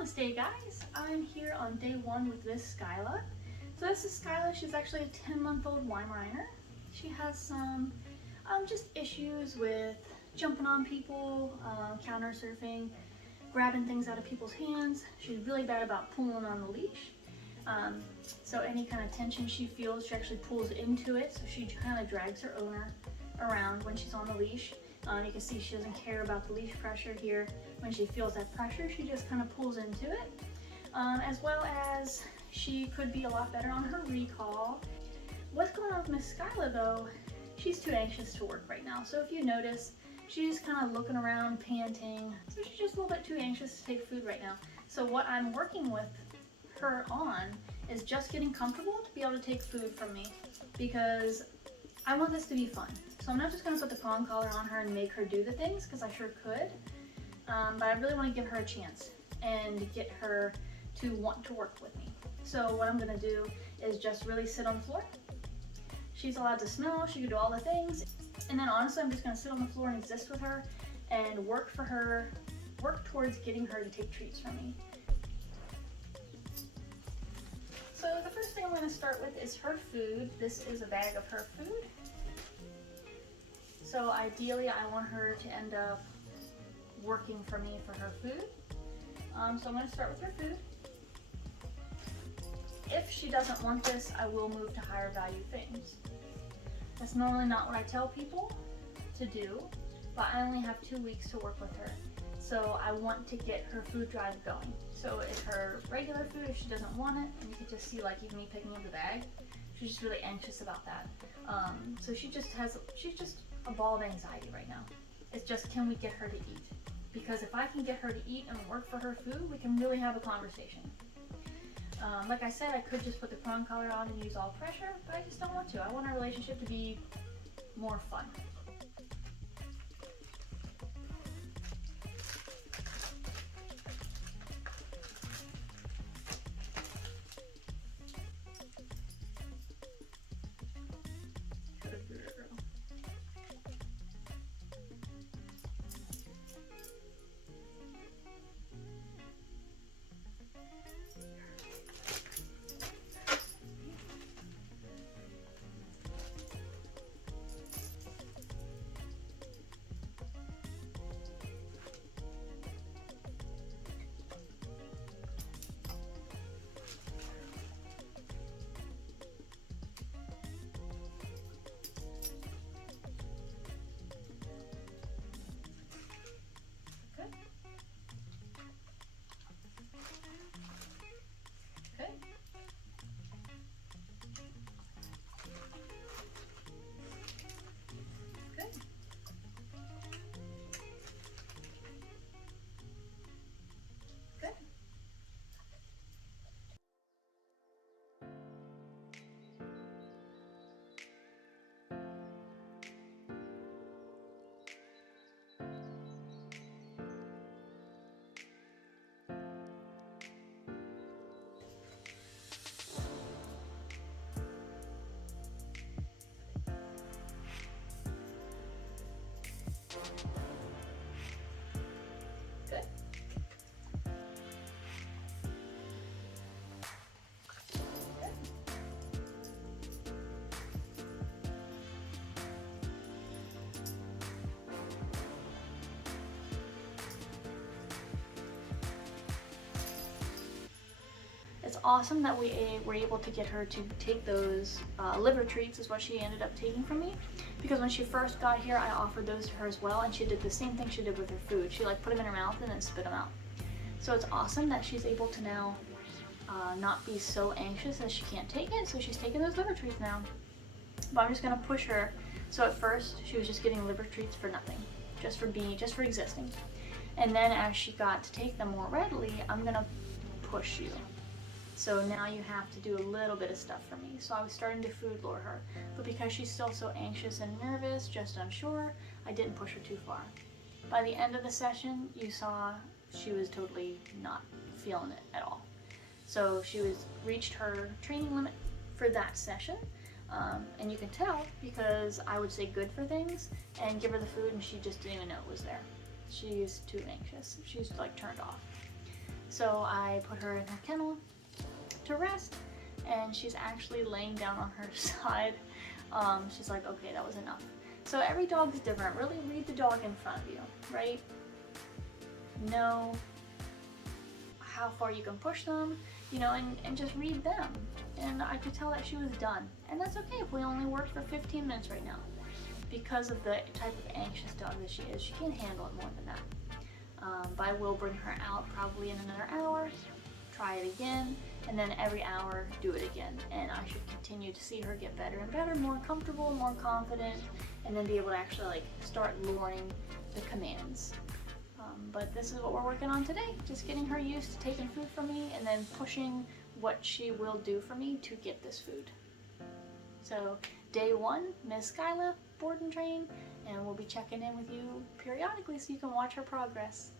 Namaste guys, I'm here on day 1 with this Skylah. So this is Skylah. She's actually a 10-month-old Weimeraner. She has some just issues with jumping on people, counter surfing, grabbing things out of people's hands. She's really bad about pulling on the leash. So any kind of tension she feels, she actually pulls into it. So she kind of drags her owner around when she's on the leash. You can see she doesn't care about the leash pressure here. When she feels that pressure, she just kind of pulls into it. As well as she could be a lot better on her recall. What's going on with Miss Skylah though, she's too anxious to work right now. So if you notice, she's kind of looking around, panting. So she's just a little bit too anxious to take food right now. So what I'm working with her on is just getting comfortable to be able to take food from me, because I want this to be fun. So I'm not just going to put the prong collar on her and make her do the things, because I sure could, but I really want to give her a chance and get her to want to work with me. So what I'm going to do is just really sit on the floor. She's allowed to smell, she can do all the things, and then honestly I'm just going to sit on the floor and exist with her and work towards getting her to take treats from me. So the first thing I'm going to start with is her food. This is a bag of her food. So ideally I want her to end up working for me for her food. So I'm going to start with her food. If she doesn't want this, I will move to higher value things. That's normally not what I tell people to do, but I only have 2 weeks to work with her. So I want to get her food drive going. So if her regular food, if she doesn't want it, and you can just see like even me picking up the bag, she's just really anxious about that. So she's just a ball of anxiety right now. It's just, can we get her to eat? Because if I can get her to eat and work for her food, we can really have a conversation. Like I said, I could just put the prong collar on and use all pressure, but I just don't want to. I want our relationship to be more fun. It's awesome that we were able to get her to take those liver treats, is what she ended up taking from me. Because when she first got here, I offered those to her as well, and she did the same thing she did with her food. She like put them in her mouth and then spit them out. So it's awesome that she's able to now not be so anxious that she can't take it. So she's taking those liver treats now. But I'm just gonna push her. So at first she was just getting liver treats for nothing, just for existing. And then as she got to take them more readily, I'm gonna push you. So now you have to do a little bit of stuff for me. So I was starting to food lure her, but because she's still so anxious and nervous, just unsure, I didn't push her too far. By the end of the session, you saw she was totally not feeling it at all. So she reached her training limit for that session. And you can tell because I would say good for things and give her the food and she just didn't even know it was there. She's too anxious. She's like turned off. So I put her in her kennel to rest, and she's actually laying down on her side. She's like, okay, that was enough. So every dog is different. Really read the dog in front of you, right? Know how far you can push them, you know, and just read them. And I could tell that she was done. And that's okay if we only worked for 15 minutes right now. Because of the type of anxious dog that she is, she can't handle it more than that. But I will bring her out probably in another hour, try it again, and then every hour do it again. And I should continue to see her get better and better, more comfortable, more confident, and then be able to actually like start luring the commands. But this is what we're working on today, just getting her used to taking food from me and then pushing what she will do for me to get this food. So day 1, Miss Skylah, board and train, and we'll be checking in with you periodically so you can watch her progress.